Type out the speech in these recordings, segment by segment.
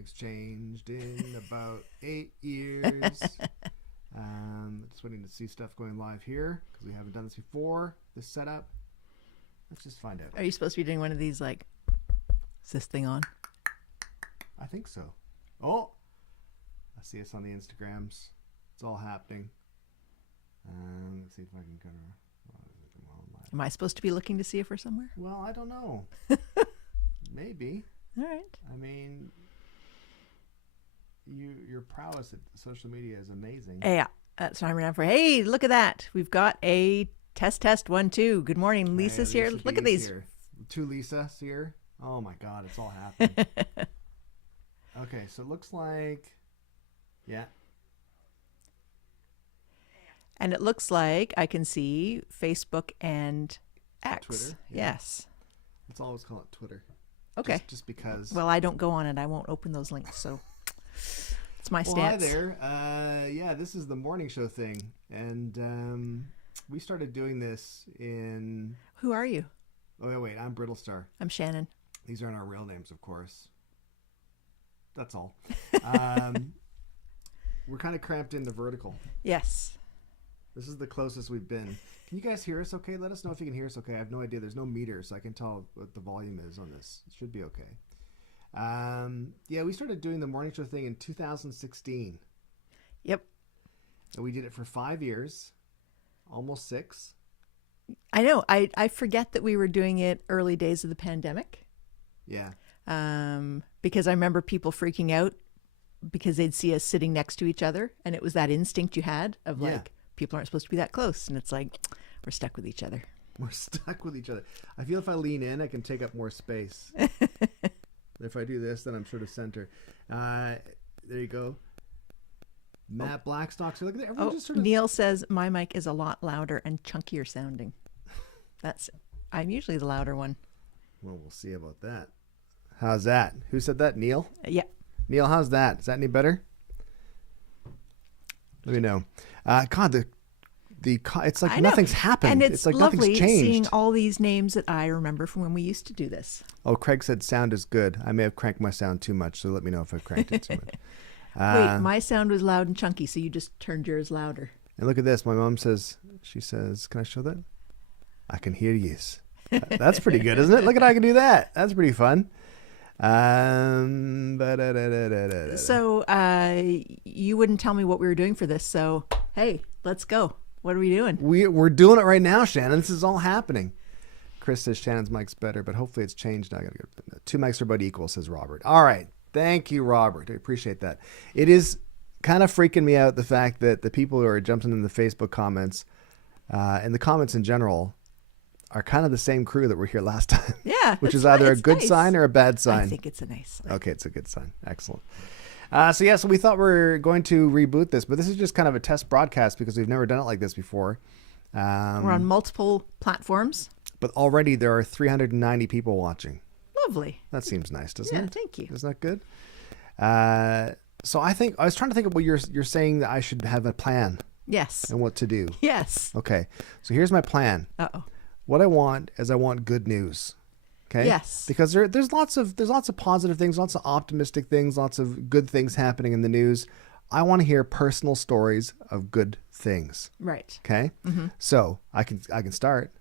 Nothing's changed in about 8 years. Just waiting to see stuff going live here because we haven't done this before. This setup. Let's just find out. Are you supposed to be doing one of these like, is this thing on? I think so. Oh, I see us on the Instagrams. It's all happening. Let's see if I can cover. Am I supposed to be looking to see if we're somewhere? Well, I don't know. Maybe. All right. I mean, your prowess at social media is amazing. Yeah, that's what I'm around for. Hey, look at that. We've got a test 1, 2. Good morning. Lisa's here. Look at these. Here. 2 Lisas here. Oh my God, it's all happening. Okay, so it looks like, yeah. And it looks like I can see Facebook and X. Twitter? Yeah. Yes. Let's always call it Twitter. Okay. Just because. Well, I don't go on it. I won't open those links. So it's my stance. Hi there. Yeah, this is the morning show thing. And we started doing this in... Who are you? Oh, wait. I'm Brittlestar. I'm Shannon. These aren't our real names, of course. That's all. We're kind of cramped into vertical. Yes. This is the closest we've been. Can you guys hear us okay? Let us know if you can hear us okay. I have no idea. There's no meter, so I can tell what the volume is on this. It should be okay. Yeah, we started doing the morning show thing in 2016. Yep. And we did it for 5 years, almost 6. I know. I forget that we were doing it early days of the pandemic. Yeah. Because I remember people freaking out because they'd see us sitting next to each other, and it was that instinct you had of like, people aren't supposed to be that close, and it's like, we're stuck with each other. We're stuck with each other. I feel if I lean in, I can take up more space. If I do this, then I'm sort of center. There you go. Matt Blackstock. So look at that. Everyone just sort of... Neil says my mic is a lot louder and chunkier sounding. I'm usually the louder one. Well, we'll see about that. How's that? Who said that? Neil? Yeah. Neil, how's that? Is that any better? Let me know. God, it's like nothing's happened. And it's like lovely nothing's changed. Seeing all these names that I remember from when we used to do this. Oh, Craig said sound is good. I may have cranked my sound too much, so let me know if I've cranked it too much. Wait, my sound was loud and chunky, so you just turned yours louder. And look at this. My mom says, can I show that? I can hear yous. That's pretty good, isn't it? Look at how I can do that. That's pretty fun. So you wouldn't tell me what we were doing for this. So, hey, let's go. What are we doing? We're doing it right now, Shannon. This is all happening. Chris says Shannon's mic's better, but hopefully it's changed. Now I got to go. 2 mics are about equal, says Robert. All right. Thank you, Robert. I appreciate that. It is kind of freaking me out, the fact that the people who are jumping in the Facebook comments and the comments in general are kind of the same crew that were here last time. Yeah. Which is either a good sign or a bad sign. I think it's a nice sign. Okay, it's a good sign. Excellent. So we thought we were going to reboot this, but this is just kind of a test broadcast because we've never done it like this before. We're on multiple platforms. But already there are 390 people watching. Lovely. That seems nice, doesn't it? Yeah, thank you. Isn't that good? So I was trying to think of what you're saying, that I should have a plan. Yes. And what to do. Yes. Okay. So here's my plan. Uh-oh. What I want is good news. Okay. Yes. Because there's lots of positive things, lots of optimistic things, lots of good things happening in the news. I want to hear personal stories of good things. Right. Okay. Mm-hmm. So I can start.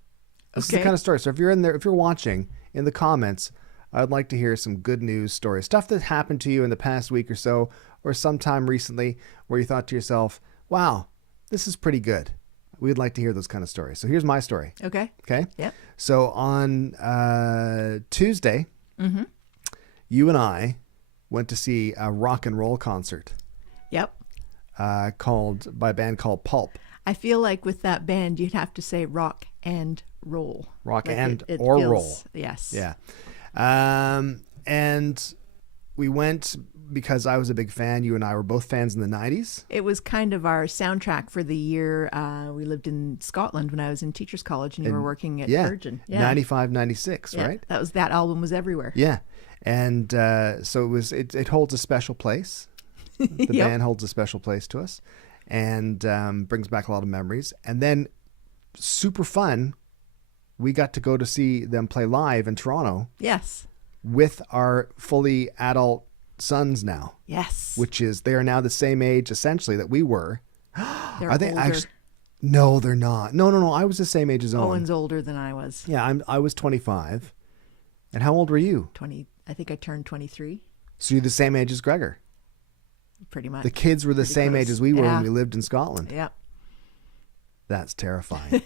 This is Okay. the kind of story. So if you're watching in the comments, I'd like to hear some good news stories, stuff that happened to you in the past week or so, or sometime recently where you thought to yourself, wow, this is pretty good. We'd like to hear those kind of stories. So here's my story. Okay. Okay. Yeah. So on Tuesday, mm-hmm. you and I went to see a rock and roll concert. Yep. By a band called Pulp. I feel like with that band, you'd have to say rock and roll. Rock like and it or feels, roll. Yes. Yeah. And we went because I was a big fan. You and I were both fans in the 90s. It was kind of our soundtrack for the year. We lived in Scotland when I was in Teachers College, and you were working at Virgin. Yeah, 95, 96, yeah, right? That album was everywhere. Yeah. And so it holds a special place. The band holds a special place to us and brings back a lot of memories. And then super fun, we got to go to see them play live in Toronto. Yes. With our fully adult sons now. Yes. Which is, they are now the same age essentially that we were. They're Are they older. actually? No, they're not. No. I was the same age as Owen. Owen's older than I was. Yeah, I was 25. And how old were you? 20. I think I turned 23. So you're the same age as Gregor. Pretty much. The kids were the Pretty same close. age as we were Yeah. when we lived in Scotland. Yeah. That's terrifying.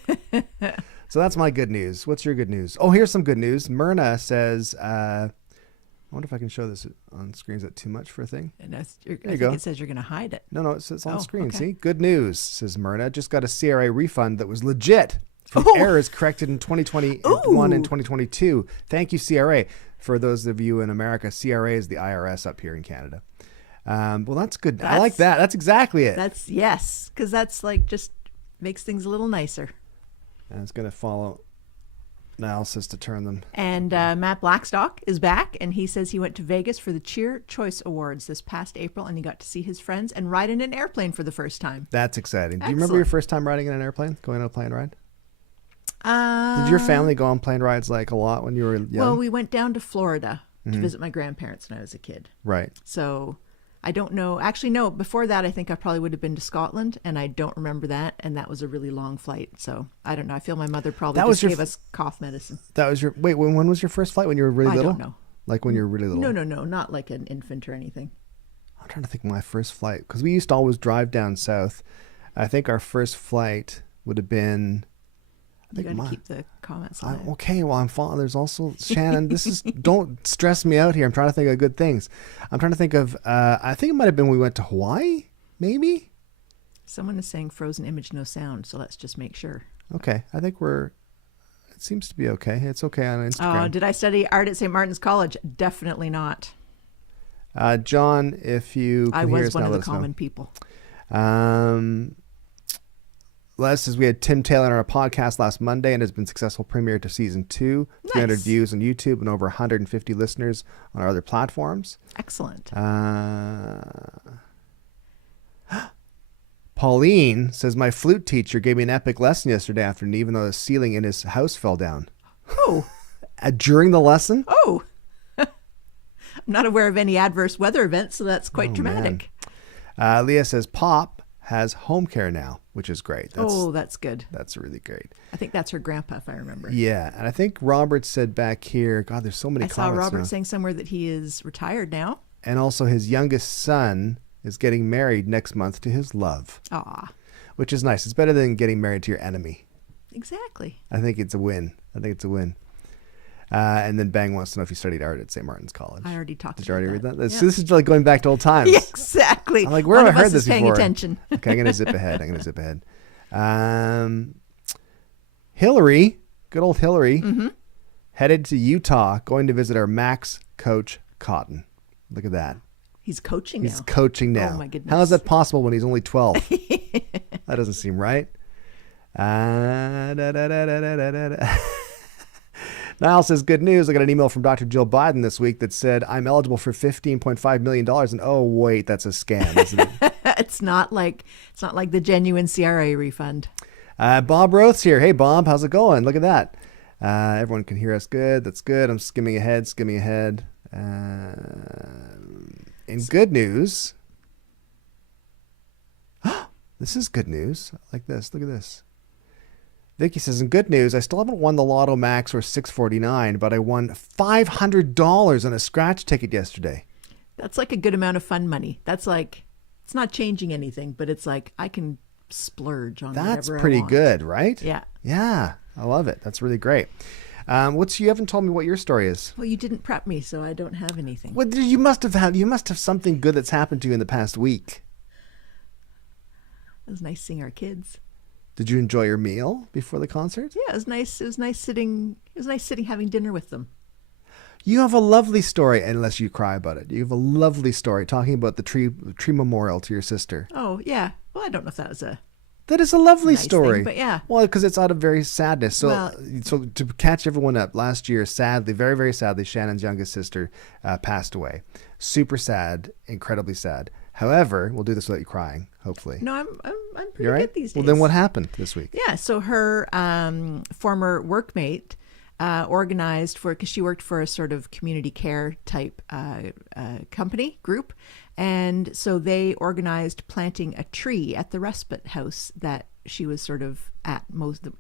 So that's my good news. What's your good news? Oh, here's some good news. Myrna says, I wonder if I can show this on screen. Is that too much for a thing? And I you think go. it says you're going to hide it. No, it's on Oh, screen. okay. See? Good news, says Myrna. Just got a CRA refund that was legit from Oh. errors corrected in 2021 and 2022. Thank you, CRA. For those of you in America, CRA is the IRS up here in Canada. Well, that's good. I like that. That's exactly it. That's yes, because that's like just makes things a little nicer. And it's going to follow analysis to turn them. And Matt Blackstock is back, and he says he went to Vegas for the Cheer Choice Awards this past April, and he got to see his friends and ride in an airplane for the first time. That's exciting. Do you remember your first time riding in an airplane? Going on a plane ride? Did Did your family go on plane rides like a lot when you were young? Well, we went down to Florida to visit my grandparents when I was a kid. Right. So I don't know. Actually, no. Before that, I think I probably would have been to Scotland, and I don't remember that. And that was a really long flight. So I don't know. I feel my mother probably That was just your gave us cough medicine. That was your wait. When was your first flight? When you were really I little? don't know. Like when you were really little? No. Not like an infant or anything. I'm trying to think of my first flight because we used to always drive down south. I think our first flight would have been. You got to keep the comments alive. Okay, well, I'm following. There's also Shannon. This is don't stress me out here. I'm trying to think of good things. I'm trying to think of. I think it might have been when we went to Hawaii. Maybe. Someone is saying frozen image, no sound. So let's just make sure. Okay, I think we're. It seems to be okay. It's okay on Instagram. Did I study art at St. Martin's College? Definitely not. John, if you can I hear was us one now, of the let us know. common people. Les says we had Tim Taylor on our podcast last Monday and has been successful premiere to season 2, 300 Nice. views on YouTube and over 150 listeners on our other platforms. Excellent. Pauline says my flute teacher gave me an epic lesson yesterday afternoon, even though the ceiling in his house fell down. Oh. During the lesson? Oh. I'm not aware of any adverse weather events, so that's quite dramatic. Leah says Pop has home care now, which is great. That's good. That's really great. I think that's her grandpa, if I remember. Yeah, and I think Robert said back here, God, there's so many I saw comments Robert now. saying somewhere that he is retired now. And also his youngest son is getting married next month to his love, Ah, which is nice. It's better than getting married to your enemy. exactly. I think it's a win. And then Bang wants to know if you studied art at St. Martin's College. I already talked Did you already read that? Yeah. So this is like going back to old times. Yeah, exactly. I'm like, where One have I of heard us this is paying before? attention. Okay, I'm going to zip ahead. Hillary, good old Hillary, headed to Utah, going to visit our Max coach, Cotton. Look at that. He's coaching He's now. coaching now. Oh, my goodness. How is that possible when he's only 12? That doesn't seem right. Niall says, good news. I got an email from Dr. Jill Biden this week that said, I'm eligible for $15.5 million. And oh, wait, that's a scam, isn't it? It's not like the genuine CRA refund. Bob Roth's here. Hey, Bob, how's it going? Look at that. Everyone can hear us good. That's good. I'm skimming ahead. In good news, this is good news. I like this. Look at this. Vicky says, in good news, I still haven't won the Lotto Max or 649, but I won $500 on a scratch ticket yesterday. That's like a good amount of fun money. That's like, it's not changing anything, but it's like I can splurge on That's whatever I pretty want. good, right? Yeah. Yeah, I love it. That's really great. You haven't told me what your story is. Well, you didn't prep me, so I don't have anything. What you must have something good that's happened to you in the past week. It was nice seeing our kids. Did you enjoy your meal before the concert? Yeah, it was nice. It was nice sitting having dinner with them. You have a lovely story, unless you cry about it. You have a lovely story talking about the tree memorial to your sister. Oh, yeah. Well, I don't know if that was That is a lovely nice story. thing, but yeah. Well, because it's out of very sadness. So, Well- so to catch everyone up, last year, sadly, very, very sadly, Shannon's youngest sister passed away. Super sad, incredibly sad. However, we'll do this without you crying, hopefully. No, I'm pretty You're right? good these days. Well, then what happened this week? Yeah, so her former workmate organized for, because she worked for a sort of community care type company group. And so they organized planting a tree at the respite house that she was sort of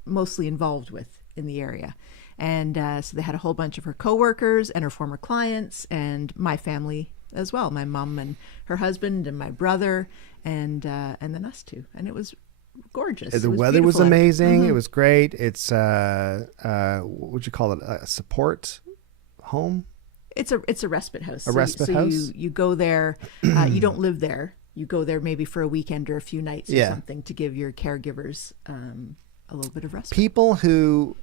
mostly involved with in the area. And so they had a whole bunch of her coworkers and her former clients and my family as well, my mom and her husband and my brother and then us two. And it was gorgeous. The weather was amazing. It was great. It's what would you call it? A support home? It's a respite house. A respite house. You go there. You don't live there. You go there maybe for a weekend or a few nights or something to give your caregivers a little bit of respite. People who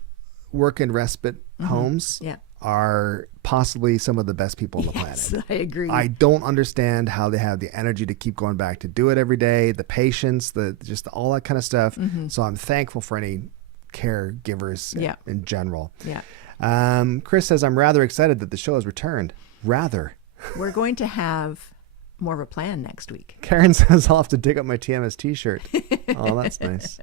work in respite homes are possibly some of the best people on the planet. I agree. I don't understand how they have the energy to keep going back to do it every day, the patience, just all that kind of stuff. So I'm thankful for any caregivers in general. Yeah. Chris says, I'm rather excited that the show has returned. Rather. We're going to have more of a plan next week. Karen says, I'll have to dig up my TMS t-shirt. Oh, that's nice.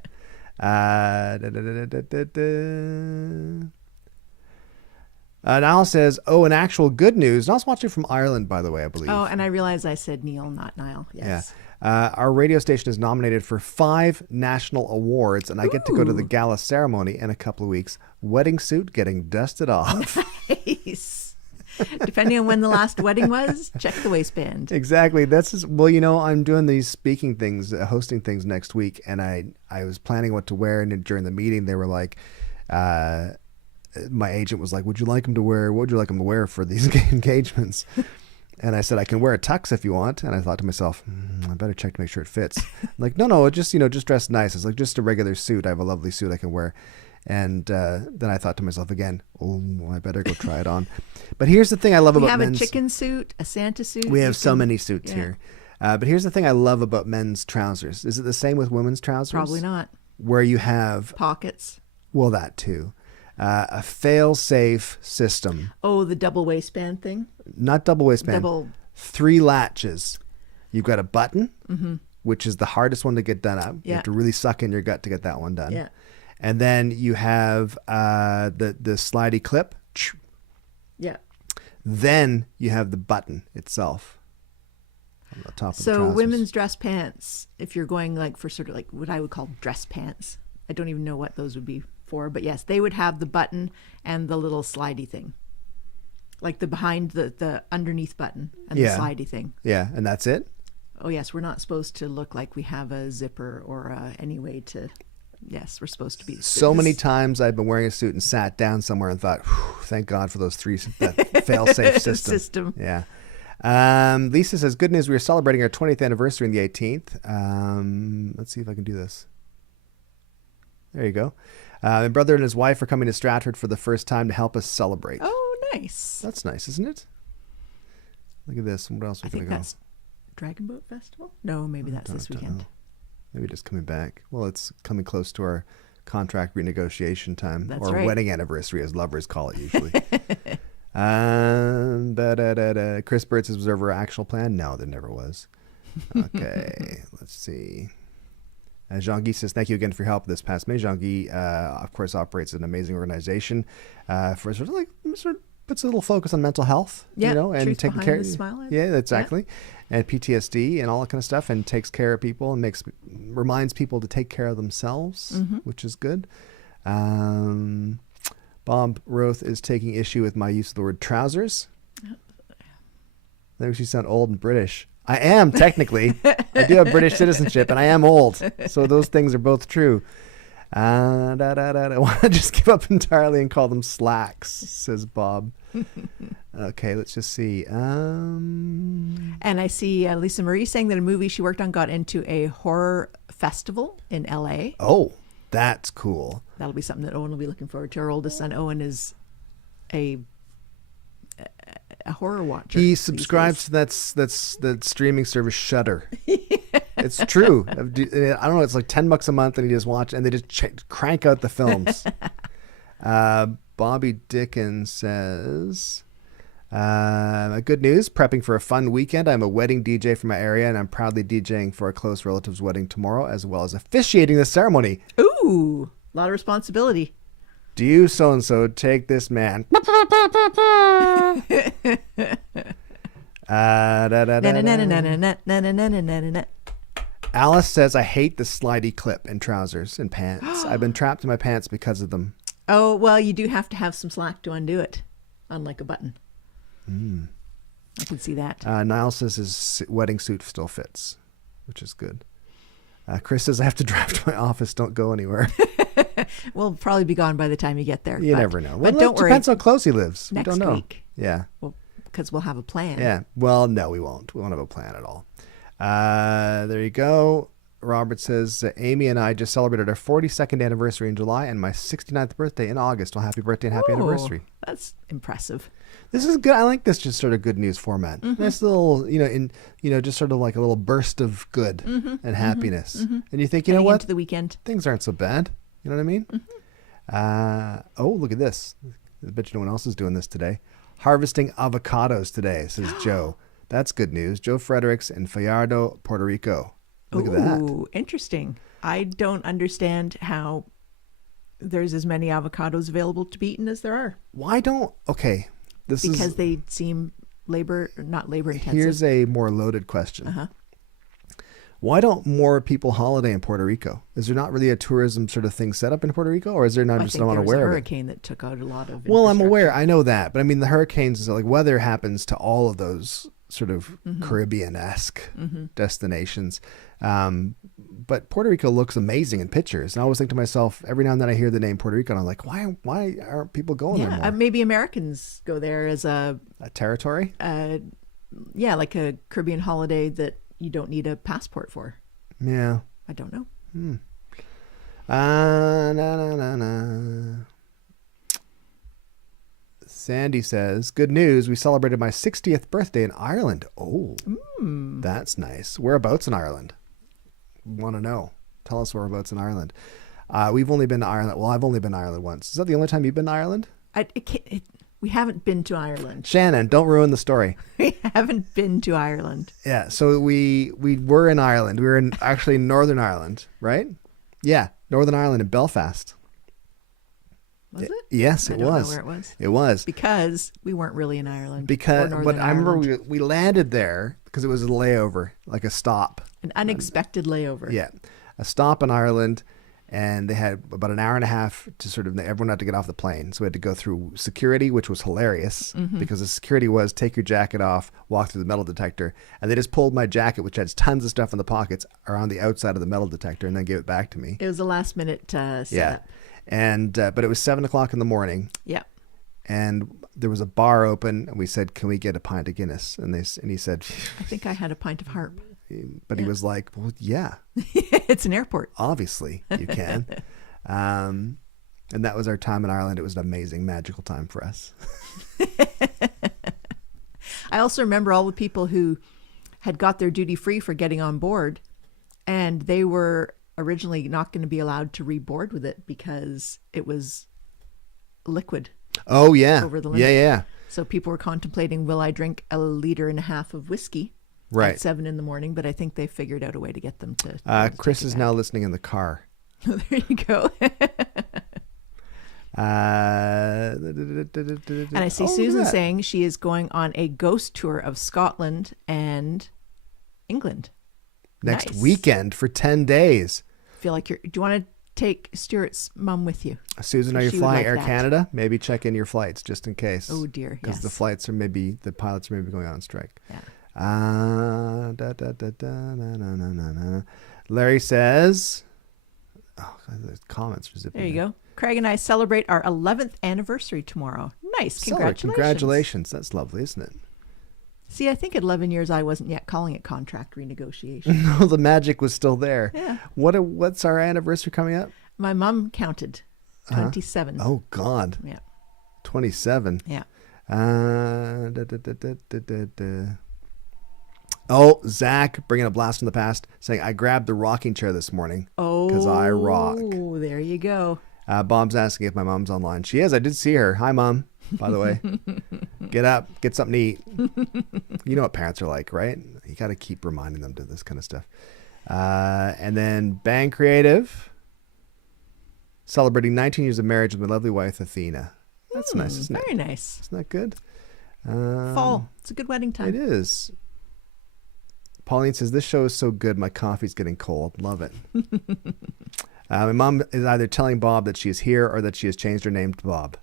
Niall says, and actual good news. Niall's watching from Ireland, by the way, I believe. Oh, and I realized I said Neil, not Niall. Yes. Yeah. Our radio station is nominated for 5 national awards, and I get to go to the gala ceremony in a couple of weeks. Wedding suit getting dusted off. Nice. Depending on when the last wedding was, check the waistband. Exactly. Well, I'm doing these speaking things, hosting things next week, and I was planning what to wear, and during the meeting, they were like, my agent was like, what would you like him to wear for these engagements? And I said, I can wear a tux if you want. And I thought to myself, I better check to make sure it fits. Like, no, just dress nice. It's like just a regular suit. I have a lovely suit I can wear. And then I thought to myself again, I better go try it on. But here's the thing I love about men's... We have a chicken suit, a Santa suit. We have so many suits here. But here's the thing I love about men's trousers. Is it the same with women's trousers? Probably not. Where you have... pockets. Well, that too. A fail-safe system. Oh, the double waistband thing? Not double waistband. 3 latches. You've got a button, which is the hardest one to get done up. You have to really suck in your gut to get that one done. Yeah. And then you have the slidey clip. Yeah. Then you have the button itself on the top of the trousers. So women's dress pants, if you're going like for sort of like what I would call dress pants, I don't even know what those would be for, but yes, they would have the button and the little slidey thing, like the behind the underneath button and the slidey thing. Yeah, and that's it. Oh yes, we're not supposed to look like we have a zipper or any way to. Yes, we're supposed to be. So many times I've been wearing a suit and sat down somewhere and thought, thank God for those 3 that fail-safe system. Yeah. Lisa says, good news. We are celebrating our 20th anniversary on the 18th. Let's see if I can do this. There you go. My brother and his wife are coming to Stratford for the first time to help us celebrate. Oh, nice. That's nice, isn't it? Look at this. What else are we going to go? That's Dragon Boat Festival? No, maybe that's this weekend. Maybe just coming back. Well, it's coming close to our contract renegotiation time. That's or right. Wedding anniversary, as lovers call it usually. Chris Bird says, was there ever an actual plan? No, there never was. Okay, let's see. Jean-Guy says, thank you again for your help this past May. Jean-Guy, of course, operates an amazing organization for sort of puts a little focus on mental health, and taking care. Yeah, exactly. Yeah. And PTSD and all that kind of stuff, and takes care of people and reminds people to take care of themselves, which is good. Bob Roth is taking issue with my use of the word trousers. That makes you sound old and British. I am, technically. I do have British citizenship, and I am old. So those things are both true. I want to just give up entirely and call them slacks, says Bob. Okay, let's just see. And I see Lisa Marie saying that a movie she worked on got into a horror festival in LA. Oh, that's cool. That'll be something that Owen will be looking forward to. Our oldest son, Owen, is a horror watcher. He subscribes to that streaming service Shudder. It's true. I don't know. It's like $10 a month, and he just watch, and they just crank out the films. Bobby Dickens says, good news, prepping for a fun weekend. I'm a wedding DJ from my area, and I'm proudly DJing for a close relative's wedding tomorrow, as well as officiating the ceremony. Ooh, a lot of responsibility. Do you so-and-so take this man? Alice says, I hate the slidey clip in trousers and pants. I've been trapped in my pants because of them. Oh, well, you do have to have some slack to undo it, unlike a button. I can see that. Niall says his wedding suit still fits, which is good. Chris says, I have to drive to my office. Don't go anywhere. We'll probably be gone by the time you get there. You never know. Well, But don't worry. Depends how close he lives. Next we don't know. week. Yeah. Well, because we'll have a plan. Yeah. Well, no, we won't. We won't have a plan at all. There you go. Robert says, Amy and I just celebrated our 42nd anniversary in July and my 69th birthday in August. Well, happy birthday and happy anniversary. That's impressive. This is good. I like this just sort of good news format. Nice little, just sort of like a little burst of good and happiness. And you think, you know Heading what? into the weekend. Things aren't so bad. You know what I mean? Oh, look at this. I bet you no one else is doing this today. Harvesting avocados today, says Joe. That's good news. Joe Fredericks in Fajardo, Puerto Rico. Look at that. Ooh, interesting. I don't understand how there's as many avocados available to be eaten as there are. Why don't... Okay. Because they seem not labor intensive. Here's a more loaded question. Why don't more people holiday in Puerto Rico? Is there not really a tourism sort of thing set up in Puerto Rico, or is there not? I'm not aware of it? There was a hurricane that took out a lot of. Well, I'm aware. I know that, but I mean, the hurricanes is like weather happens to all of those sort of Caribbean-esque destinations. But Puerto Rico looks amazing in pictures, and I always think to myself every now and then I hear the name Puerto Rico, and I'm like, why aren't people going there more? Maybe Americans go there as a territory. Like a Caribbean holiday that you don't need a passport for. Yeah. I don't know. Sandy says, good news. We celebrated my 60th birthday in Ireland. Oh, that's nice. Whereabouts in Ireland? Want to know. Tell us whereabouts in Ireland. We've only been to Ireland. Well, I've only been to Ireland once. Is that the only time you've been to Ireland? We haven't been to Ireland. Shannon, don't ruin the story. We haven't been to Ireland. Yeah, so we were in Ireland. We were in actually Northern Ireland, right? Yeah, Northern Ireland in Belfast. Was it? Yes, it was. I don't know where it was. It was. Because we weren't really in Ireland. I remember we landed there because it was a layover, like a stop. An unexpected layover. Yeah, a stop in Ireland. And they had about an hour and a half to sort of, everyone had to get off the plane. So we had to go through security, which was hilarious because the security was take your jacket off, walk through the metal detector. And they just pulled my jacket, which has tons of stuff in the pockets, around the outside of the metal detector and then gave it back to me. It was a last minute setup. Yeah. And, but it was 7:00 in the morning. Yeah. And there was a bar open and we said, can we get a pint of Guinness? And he said, I think I had a pint of Harp. But he was like, well, yeah. It's an airport. Obviously, you can. And that was our time in Ireland. It was an amazing, magical time for us. I also remember all the people who had got their duty free for getting on board, and they were originally not going to be allowed to reboard with it because it was liquid. Oh, yeah. Over the limit. Yeah. So people were contemplating, will I drink 1.5 liters of whiskey? Right. At 7 a.m, but I think they figured out a way to get them to Chris is now listening in the car. There you go. And I see Susan saying she is going on a ghost tour of Scotland and England. Next Nice. weekend for 10 days. Feel like do you want to take Stuart's mum with you? Susan, So are you she would flying like Air that. Canada? Maybe check in your flights just in case. Oh dear, Because yes. the pilots are maybe going on strike. Yeah. Larry says, the comments are zipping There you in. go. Craig and I celebrate our 11th anniversary tomorrow. Nice. Congratulations. That's lovely, isn't it? See, I think at 11 years I wasn't yet calling it contract renegotiation. No, the magic was still there. Yeah. What's our anniversary coming up? My mom counted 27. Oh, God. Yeah. 27. Yeah. Oh, Zach bringing a blast from the past, saying, I grabbed the rocking chair this morning because I rock. Oh, there you go. Bob's asking if my mom's online. She is. I did see her. Hi, Mom, by the way. Get up. Get something to eat. You know what parents are like, right? You got to keep reminding them to this kind of stuff. And then Bang Creative Celebrating 19 years of marriage with my lovely wife, Athena. That's nice, isn't it? Very nice. Isn't that good? Fall. It's a good wedding time. It is. Pauline says, this show is so good, my coffee's getting cold. Love it. My mom is either telling Bob that she is here or that she has changed her name to Bob.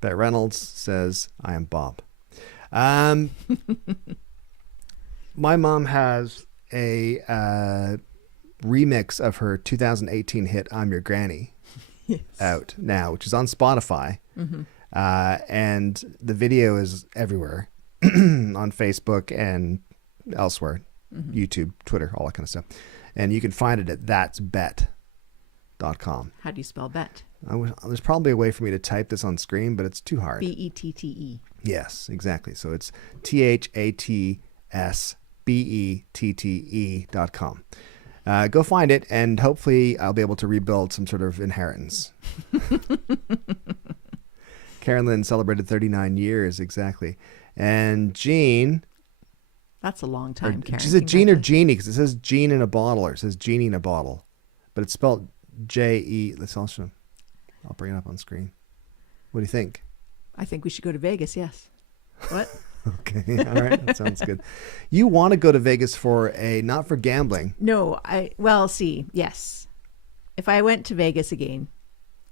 Bet Reynolds says, I am Bob. My mom has a remix of her 2018 hit I'm Your Granny out now, which is on Spotify. And the video is everywhere on Facebook and elsewhere, YouTube, Twitter, all that kind of stuff. And you can find it at that'sbet.com. How do you spell bet? There's probably a way for me to type this on screen, but it's too hard. B-E-T-T-E. Yes, exactly. So it's THATSBETTE.com. Go find it, and hopefully I'll be able to rebuild some sort of inheritance. Karen Lynn celebrated 39 years, exactly. And Jean... That's a long time, Karen. Is it Jean or Jeannie? Because it says Jean in a bottle, or it says Jeannie in a bottle. But it's spelled J-E... I'll bring it up on screen. What do you think? I think we should go to Vegas, yes. What? Okay, all right, that sounds good. You want to go to Vegas for not for gambling. No, yes. If I went to Vegas again,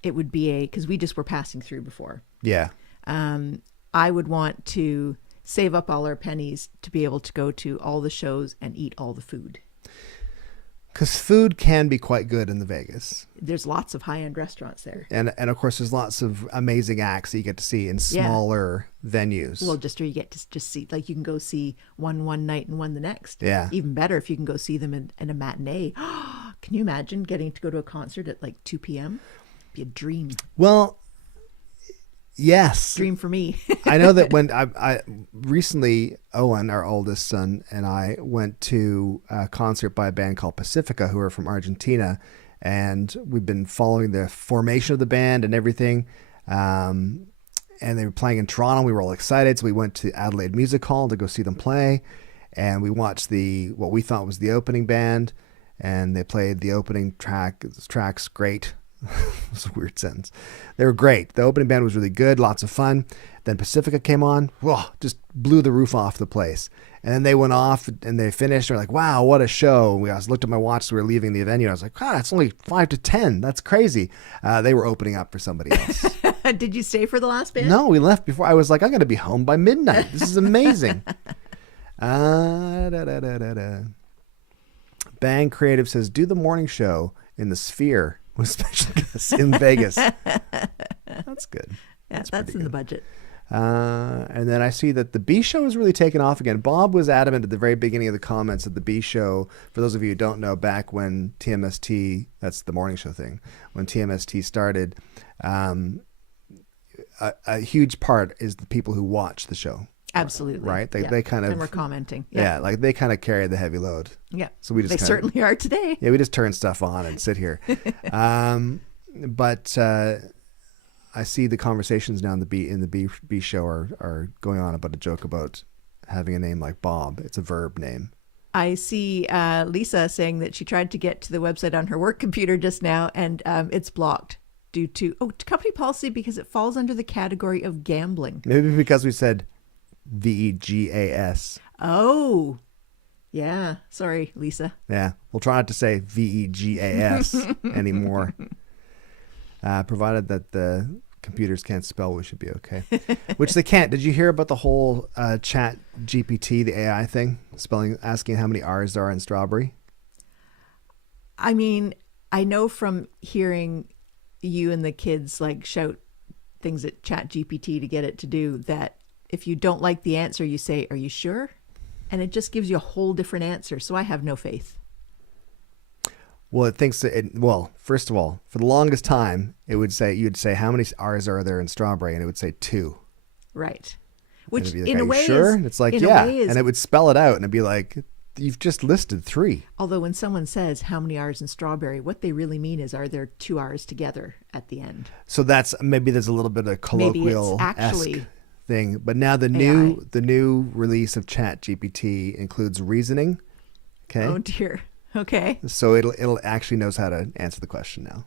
it would be because we just were passing through before. Yeah. I would want to save up all our pennies to be able to go to all the shows and eat all the food. Because food can be quite good in the Vegas. There's lots of high-end restaurants there. And of course, there's lots of amazing acts that you get to see in smaller venues. Well, or you get to just see, like you can go see one night and one the next. Yeah. Even better if you can go see them in a matinee. Can you imagine getting to go to a concert at like 2 p.m.? Be a dream. Well, yes. Dream for me. I know that when I recently, Owen, our oldest son, and I went to a concert by a band called Pacifica, who are from Argentina, and we've been following the formation of the band and everything. And they were playing in Toronto. We were all excited, so we went to Adelaide Music Hall to go see them play, and we watched what we thought was the opening band, and they played the opening track. This track's great. It's a weird sentence. They were great. The opening band was really good, lots of fun. Then Pacifica came on, whoa, just blew the roof off the place. And then they went off and they finished. They're like, wow, what a show. I looked at my watch as we were leaving the venue. I was like, God, it's only 5 to 10. That's crazy. They were opening up for somebody else. Did you stay for the last band? No, we left before. I was like, I'm going to be home by midnight. This is amazing. Bang Creative says, do the morning show in the Sphere with special guests in Vegas. That's good. Yeah, that's in the budget. And then I see that the B Show has really taken off again. Bob was adamant at the very beginning of the comments that the B Show, for those of you who don't know, back when TMST, that's the morning show thing, when TMST started, a huge part is the people who watch the show. Absolutely. Right? They kind of... And we're commenting. Yeah, like they kind of carry the heavy load. Yeah. So we just they certainly are today. Yeah, we just turn stuff on and sit here. But I see the conversations now in the B Show are going on about a joke about having a name like Bob. It's a verb name. I see Lisa saying that she tried to get to the website on her work computer just now, and it's blocked due to company policy because it falls under the category of gambling. Maybe because we said VEGAS. Oh, yeah. Sorry, Lisa. Yeah, we'll try not to say VEGAS anymore. Provided that the computers can't spell, we should be okay. Which they can't. Did you hear about the whole Chat GPT, the AI thing, asking how many R's there are in strawberry? I mean, I know from hearing you and the kids like shout things at Chat GPT to get it to do that. If you don't like the answer, you say, are you sure? And it just gives you a whole different answer. So I have no faith. Well, it thinks first of all, for the longest time, you'd say, how many R's are there in strawberry? And it would say 2. Right. Which like, in a way sure? is... And it's like, yeah. And it would spell it out and it'd be like, you've just listed 3. Although when someone says how many R's in strawberry, what they really mean is, are there 2 R's together at the end? So maybe there's a little bit of colloquial-esque thing. But now the new release of Chat GPT includes reasoning. Okay. Oh dear. Okay. So it'll actually knows how to answer the question now.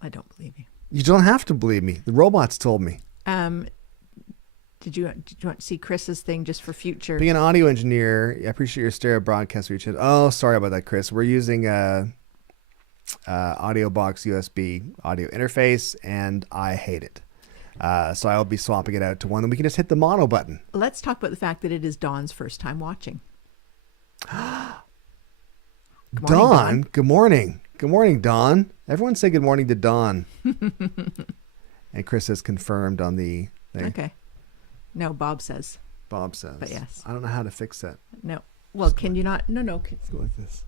I don't believe you. You don't have to believe me. The robots told me. Did you want to see Chris's thing just for future? Being an audio engineer, I appreciate your stereo broadcast reach. Oh, sorry about that, Chris. We're using audio box USB audio interface, and I hate it. So I'll be swapping it out to one that we can just hit the mono button. Let's talk about the fact that it is Dawn's first time watching. Good morning, Dawn, good morning. Good morning, Dawn. Everyone say good morning to Dawn. And Chris has confirmed on the thing. Okay. No, Bob says. Bob says. But yes. I don't know how to fix that. No. Well, can you not? No. Let's go like this.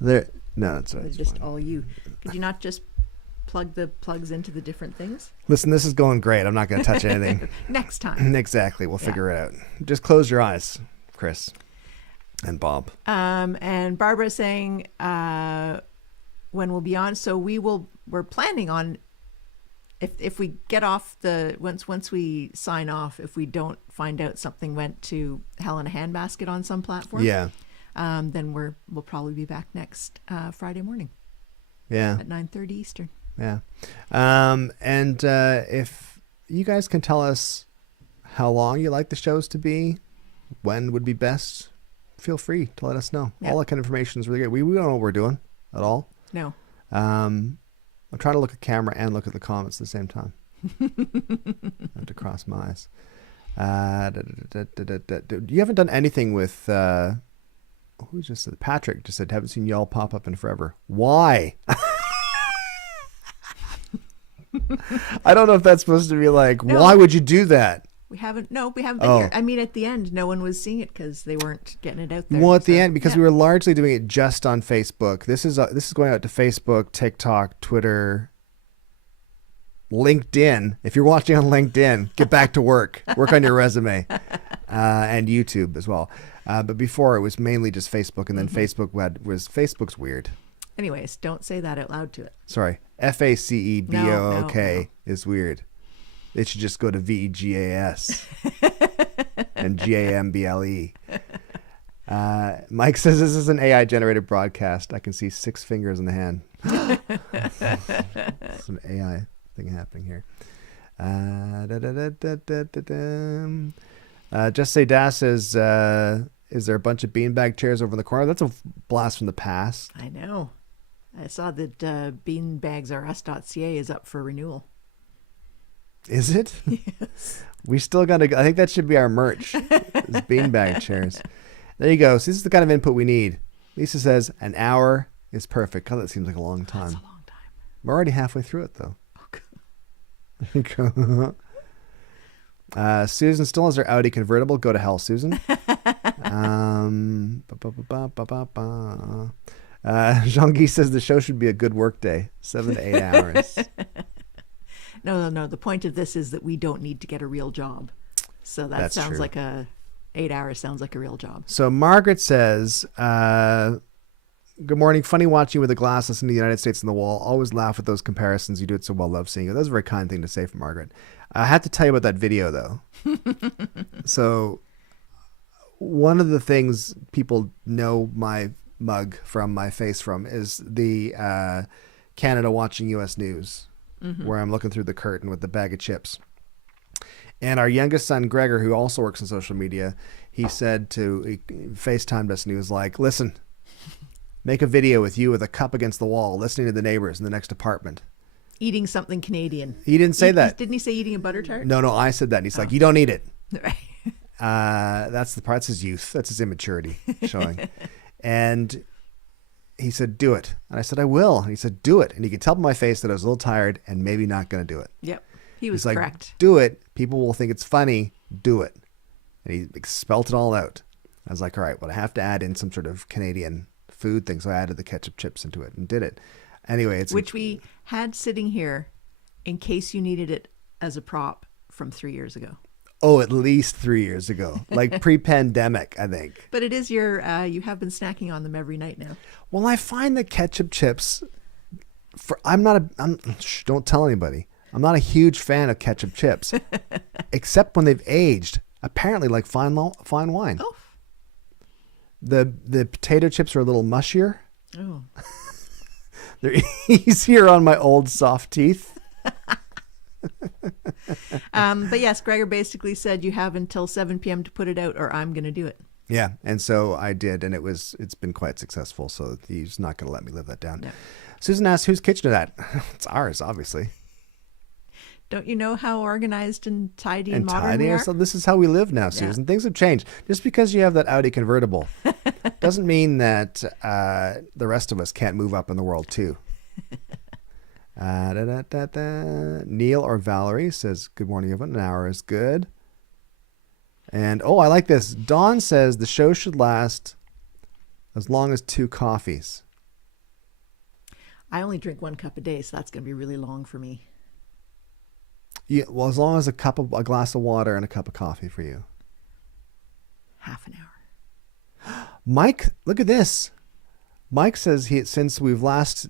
There. No, that's right. It's just all you. Could you not just plug the plugs into the different things? Listen, this is going great. I'm not going to touch anything. Next time. Exactly. We'll figure it out. Just close your eyes, Chris and Bob. And Barbara saying when we'll be on. So we're planning on if we get off the once we sign off, if we don't find out something went to hell in a handbasket on some platform. Yeah. Then we'll probably be back next Friday morning. Yeah. At 9:30 Eastern. Yeah. And if you guys can tell us how long you like the shows to be, when would be best, feel free to let us know. Yeah. All that kind of information is really good. We don't know what we're doing at all. No. I'm trying to look at camera and look at the comments at the same time. I have to cross my eyes. You haven't done anything with... who just said? Patrick just said, haven't seen y'all pop up in forever. Why? I don't know if that's supposed to be like, No. why would you do that? We haven't been Oh. here. I mean, at the end, no one was seeing it because they weren't getting it out there. Well, at the So, end, because yeah. we were largely doing it just on Facebook. This is going out to Facebook, TikTok, Twitter, LinkedIn. If you're watching on LinkedIn, get back to work. Work on your resume, and YouTube as well. But before it was mainly just Facebook, and then Facebook's weird. Anyways, don't say that out loud to it. Sorry, FACEBOOK No. is weird. It should just go to VGAS and GAMBLE. Mike says this is an AI generated broadcast. I can see 6 fingers in the hand. Some AI thing happening here. Just say Das says, is there a bunch of beanbag chairs over in the corner? That's a blast from the past. I know. I saw that beanbagsrus.ca is up for renewal. Is it? Yes. We still got to, I think that should be our merch. It's beanbag chairs. There you go. So this is the kind of input we need. Lisa says an hour is perfect. God, that seems like a long time. That's a long time. We're already halfway through it though. Okay. Susan still has her Audi convertible. Go to hell, Susan. Jean-Guy says the show should be a good work day, 7 to 8 hours. No. The point of this is that we don't need to get a real job. So that That's sounds true. like 8 hours sounds like a real job. So Margaret says, good morning. Funny watching you with a glass listening to the United States on the Wall. Always laugh at those comparisons. You do it so well. Love seeing you. That's a very kind thing to say from Margaret. I have to tell you about that video, though. So one of the things people know my mug from, my face from, is the Canada watching U.S. News, where I'm looking through the curtain with the bag of chips. And our youngest son, Gregor, who also works in social media, he FaceTimed us and he was like, listen, make a video with you with a cup against the wall, listening to the neighbors in the next apartment. Eating something Canadian. He didn't say that. Didn't he say eating a butter tart? No, I said that. And he's like, you don't eat it. Right. That's the part. That's his youth. That's his immaturity showing. And he said, do it. And I said, I will. And he said, do it. And you could tell by my face that I was a little tired and maybe not going to do it. Yep. He was He's like, correct. do it. People will think it's funny. Do it. And he spelt it all out. I was like, all right, well, I have to add in some sort of Canadian food thing. So I added the ketchup chips into it and did it. Anyway, Which we had sitting here in case you needed it as a prop from 3 years ago. at least 3 years ago, like pre-pandemic, I think. But it is you have been snacking on them every night now. Well, I find the ketchup chips, don't tell anybody. I'm not a huge fan of ketchup chips, except when they've aged. Apparently, like fine wine. Oh, The potato chips are a little mushier. Oh. They're easier on my old soft teeth. But yes, Gregor basically said you have until 7 p.m. to put it out or I'm going to do it. Yeah, and so I did, and it's been quite successful, so he's not going to let me live that down. No. Susan asks, whose kitchen is that? It's ours, obviously. Don't you know how organized and tidy and modern tidy we are? So this is how we live now, Susan. Things have changed. Just because you have that Audi convertible doesn't mean that the rest of us can't move up in the world too. Neil or Valerie says, good morning, everyone. An hour is good. And, I like this. Dawn says the show should last as long as 2 coffees. I only drink 1 cup a day, so that's going to be really long for me. Yeah, well, as long as a glass of water and a cup of coffee for you. Half an hour. Mike, look at this. Mike says since we've last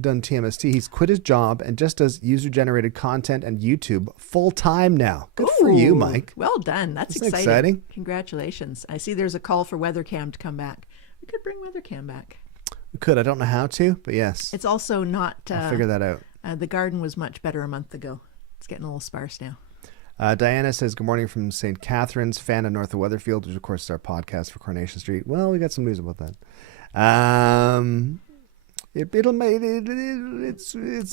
done TMST, he's quit his job and just does user-generated content and YouTube full-time now. Good for you, Mike. Well done. That's exciting. Congratulations. I see there's a call for WeatherCam to come back. We could bring WeatherCam back. We could. I don't know how to, but yes. It's also not... I'll figure that out. The garden was much better a month ago. It's getting a little sparse now. Diana says, good morning from St. Catharines, fan of North of Weatherfield, which of course is our podcast for Coronation Street. Well, we got some news about that. We're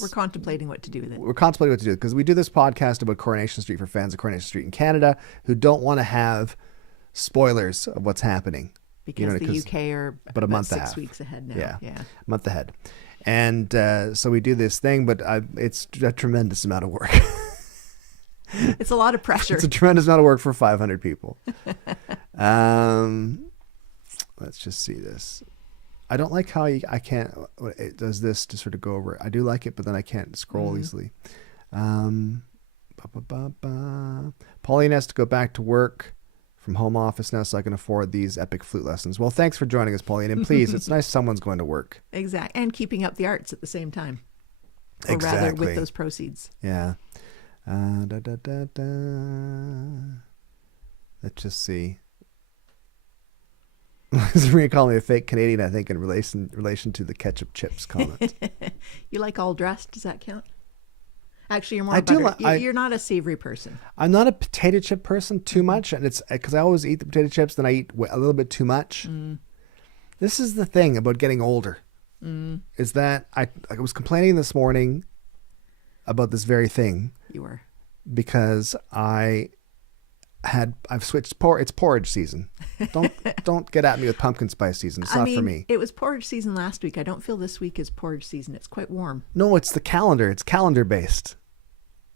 contemplating what to do with it. We're contemplating what to do because we do this podcast about Coronation Street for fans of Coronation Street in Canada who don't want to have spoilers of what's happening. Because the UK are about a month 6 weeks ahead now. Yeah, a month ahead. And so we do this thing, but it's a tremendous amount of work. It's a lot of pressure. It's a tremendous amount of work for 500 people. Let's just see this. I don't like how I can't. It does this to sort of go over it. I do like it, but then I can't scroll easily. Pauline has to go back to work from home office now, so I can afford these epic flute lessons. Well, thanks for joining us, Pauline. And please, it's nice someone's going to work. Exactly. And keeping up the arts at the same time. Or Exactly. rather, with those proceeds. Yeah. Let's just see. Sabrina called me a fake Canadian, I think, in relation to the ketchup chips comment. You like all dressed? Does that count? Actually, you're more you're not a savory person. I'm not a potato chip person too much, and it's because I always eat the potato chips, then I eat a little bit too much. This is the thing about getting older, is that I was complaining this morning about this very thing. You were. Because I've switched it's porridge season. Don't get at me with pumpkin spice season. It's not for me. It was porridge season last week. I don't feel this week is porridge season. It's quite warm. No, it's the calendar. It's calendar based.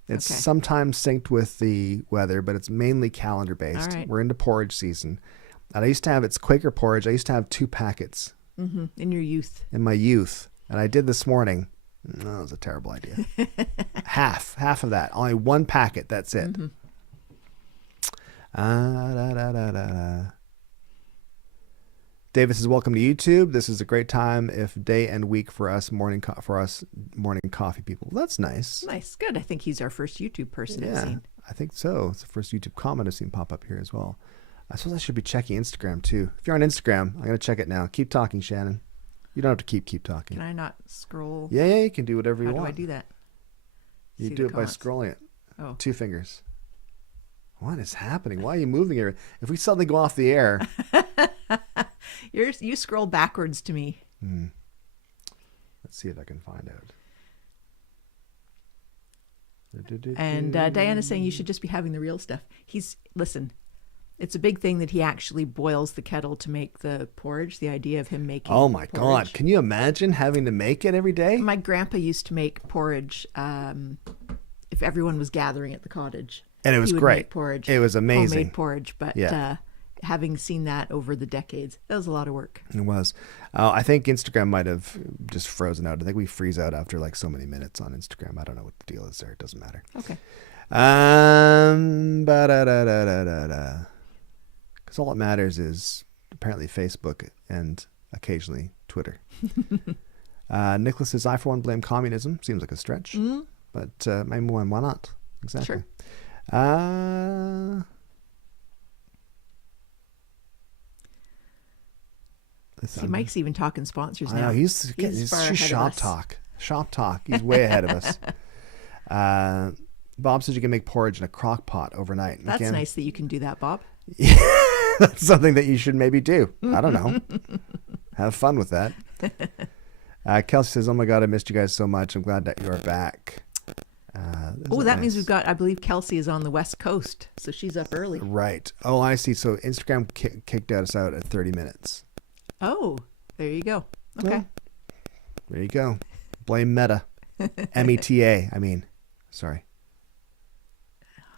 It's Okay. sometimes synced with the weather, but it's mainly calendar based. All right. We're into porridge season. And I used to have, it's Quaker porridge. I used to have 2 packets In your youth. in my youth. And I did this morning. No, it was a terrible idea. half of that. Only 1 packet. That's it. David says, welcome to YouTube. This is a great time if day and week for us morning coffee people. Well, that's nice. Nice. Good. I think he's our first YouTube person I've seen. I think so. It's the first YouTube comment I've seen pop up here as well. I suppose I should be checking Instagram too. If you're on Instagram, I'm going to check it now. Keep talking, Shannon. You don't have to keep talking. Can I not scroll? Yeah, you can do whatever you want. How do I do that? You See do the it comments. by scrolling it. Oh. 2 fingers. What is happening? Why are you moving here? If we suddenly go off the air. You scroll backwards to me. Let's see if I can find out. And Diana's saying you should just be having the real stuff. Listen, it's a big thing that he actually boils the kettle to make the porridge. The idea of him making Oh my porridge. God. Can you imagine having to make it every day? My grandpa used to make porridge if everyone was gathering at the cottage. And it was He would great. make porridge. It was amazing. Homemade porridge. But having seen that over the decades, that was a lot of work. It was. I think Instagram might have just frozen out. I think we freeze out after like so many minutes on Instagram. I don't know what the deal is there. It doesn't matter. Okay. Because all that matters is apparently Facebook and occasionally Twitter. Nicholas says, I for one blame communism. Seems like a stretch. But maybe why not? Exactly. Sure. See, Mike's even talking sponsors I now. know he's far ahead of shop us. talk. Shop talk. He's way ahead of us. Bob says you can make porridge in a crock pot overnight. That's nice that you can do that, Bob. That's something that you should maybe do. I don't know. Have fun with that. Kelsey says, "Oh my God, I missed you guys so much. I'm glad that you are back." That means we've got, I believe Kelsey is on the West Coast, so she's up early. Right. Oh, I see. So Instagram kicked us out at 30 minutes. Oh, there you go. Okay. Well, there you go. Blame Meta. META. I mean, sorry.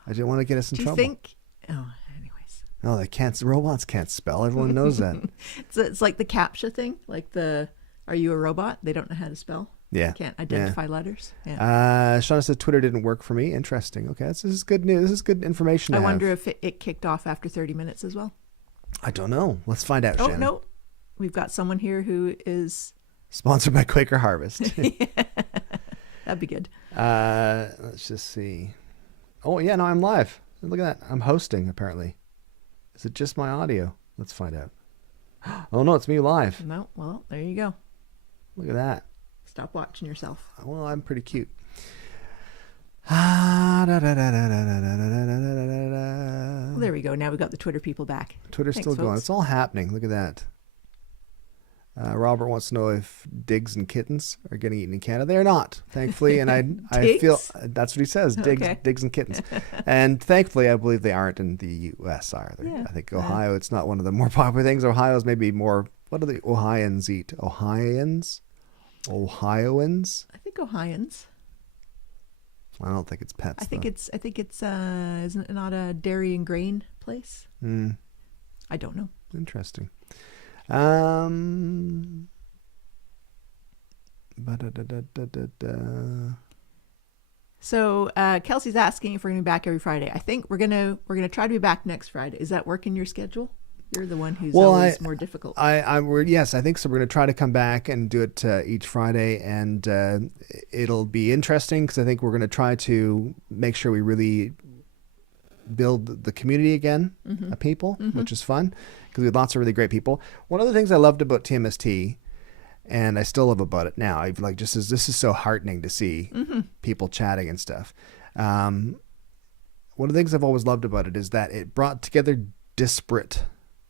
I didn't want to get us in trouble. Do you think? Oh, anyways. No, they can't. Robots can't spell. Everyone knows that. It's like the CAPTCHA thing, like "Are you a robot?" They don't know how to spell. Yeah. They can't identify letters. Yeah. Shauna said Twitter didn't work for me. Interesting. Okay, this is good news. This is good information. I wonder if it kicked off after 30 minutes as well. I don't know. Let's find out. Oh Shannon. no, we've got someone here who is sponsored by Quaker Harvest. That'd be good. Let's just see. Oh yeah, no, I'm live. Look at that. I'm hosting. Apparently, is it just my audio? Let's find out. Oh no, it's me live. No, well, there you go. Look at that. Stop watching yourself. Well, I'm pretty cute. Well, there we go. Now we got the Twitter people back. Twitter's Thanks, still going. folks. It's all happening. Look at that. Robert wants to know if digs and kittens are getting eaten in Canada. They are not, thankfully. And I feel that's what he says. Digs and kittens. And thankfully, I believe they aren't in the U.S. either. Yeah. I think Ohio, it's not one of the more popular things. Ohio's maybe more, what do the Ohioans eat? Ohioans? I think Ohioans. I don't think it's pets. I think it's isn't it not a dairy and grain place? I don't know. Interesting. So Kelsey's asking if we're going to be back every Friday. I think we're gonna try to be back next Friday. Is that work in your schedule? You're the one who's always more difficult. Yes, I think so. We're going to try to come back and do it each Friday, and it'll be interesting because I think we're going to try to make sure we really build the community again of people, which is fun because we have lots of really great people. One of the things I loved about TMST, and I still love about it now, this is so heartening to see people chatting and stuff. One of the things I've always loved about it is that it brought together disparate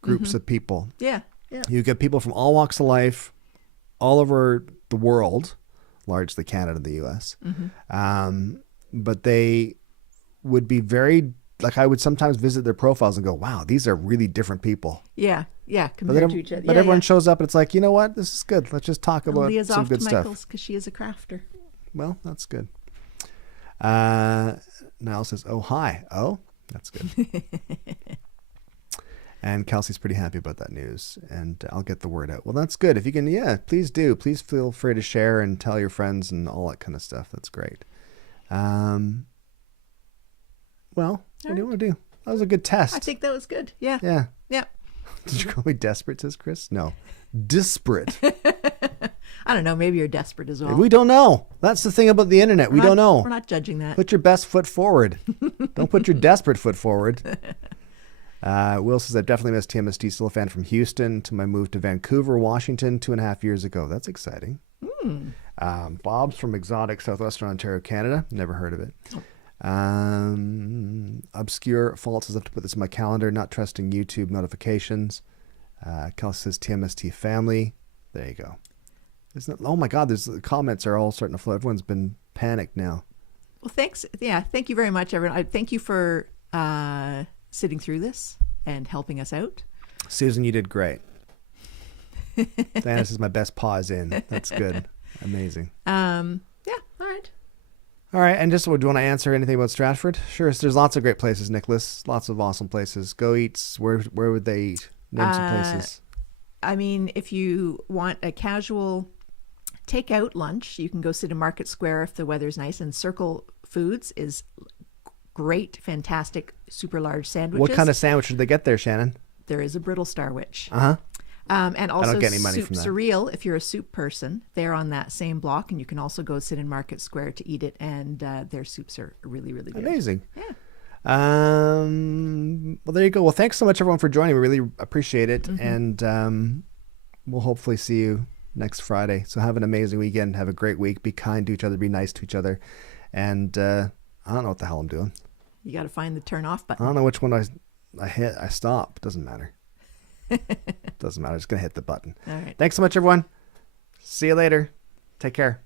groups of people. Yeah. You get people from all walks of life, all over the world, largely Canada and the U.S. But they would be very, like I would sometimes visit their profiles and go, wow, these are really different people. Yeah, compared to each other. But everyone shows up and it's like, you know what? This is good. Let's just talk about Leah's some off good to stuff. Michael's because she is a crafter. Well, that's good. Niall says, oh, hi. Oh, that's good. And Kelsey's pretty happy about that news, and I'll get the word out. Well, that's good. If you can, please do. Please feel free to share and tell your friends and all that kind of stuff. That's great. Well, what do you want to do? That was a good test. I think that was good. Yeah. Yeah. Did you call me desperate, says Chris? No. Disparate. I don't know. Maybe you're desperate as well. We don't know. That's the thing about the internet. We don't know. We're not judging that. Put your best foot forward. Don't put your desperate foot forward. Will says, I've definitely missed TMST. Still a fan from Houston to my move to Vancouver, Washington 2.5 years ago. That's exciting. Bob's from exotic southwestern Ontario, Canada. Never heard of it. Obscure Fault says, I have to put this in my calendar. Not trusting YouTube notifications. Kelsey says, TMST family. There you go. Oh my God, the comments are all starting to flow. Everyone's been panicked now. Well, thanks. Yeah, thank you very much, everyone. I thank you for sitting through this and helping us out. Susan, you did great. Diana says my best pause in. That's good. Amazing. Yeah, all right. All right, and just do you want to answer anything about Stratford? Sure. There's lots of great places, Nicholas. Lots of awesome places. Go eats. Where would they eat? Name some places. I mean, if you want a casual takeout lunch, you can go sit in Market Square if the weather's nice, and Circle Foods is great, fantastic, super large sandwiches. What kind of sandwich did they get there, Shannon? There is a Brittlestar witch. I And also don't get any money Soup from that. Surreal, if you're a soup person, they're on that same block, and you can also go sit in Market Square to eat it, and their soups are really, really good. Amazing. Yeah. Well, there you go. Well, thanks so much, everyone, for joining. We really appreciate it. And we'll hopefully see you next Friday. So have an amazing weekend. Have a great week. Be kind to each other. Be nice to each other. And I don't know what the hell I'm doing. You got to find the turn off I button. don't know which one I hit. I stop. Doesn't matter. Doesn't matter. Just going to hit the button. All right. Thanks so much, everyone. See you later. Take care.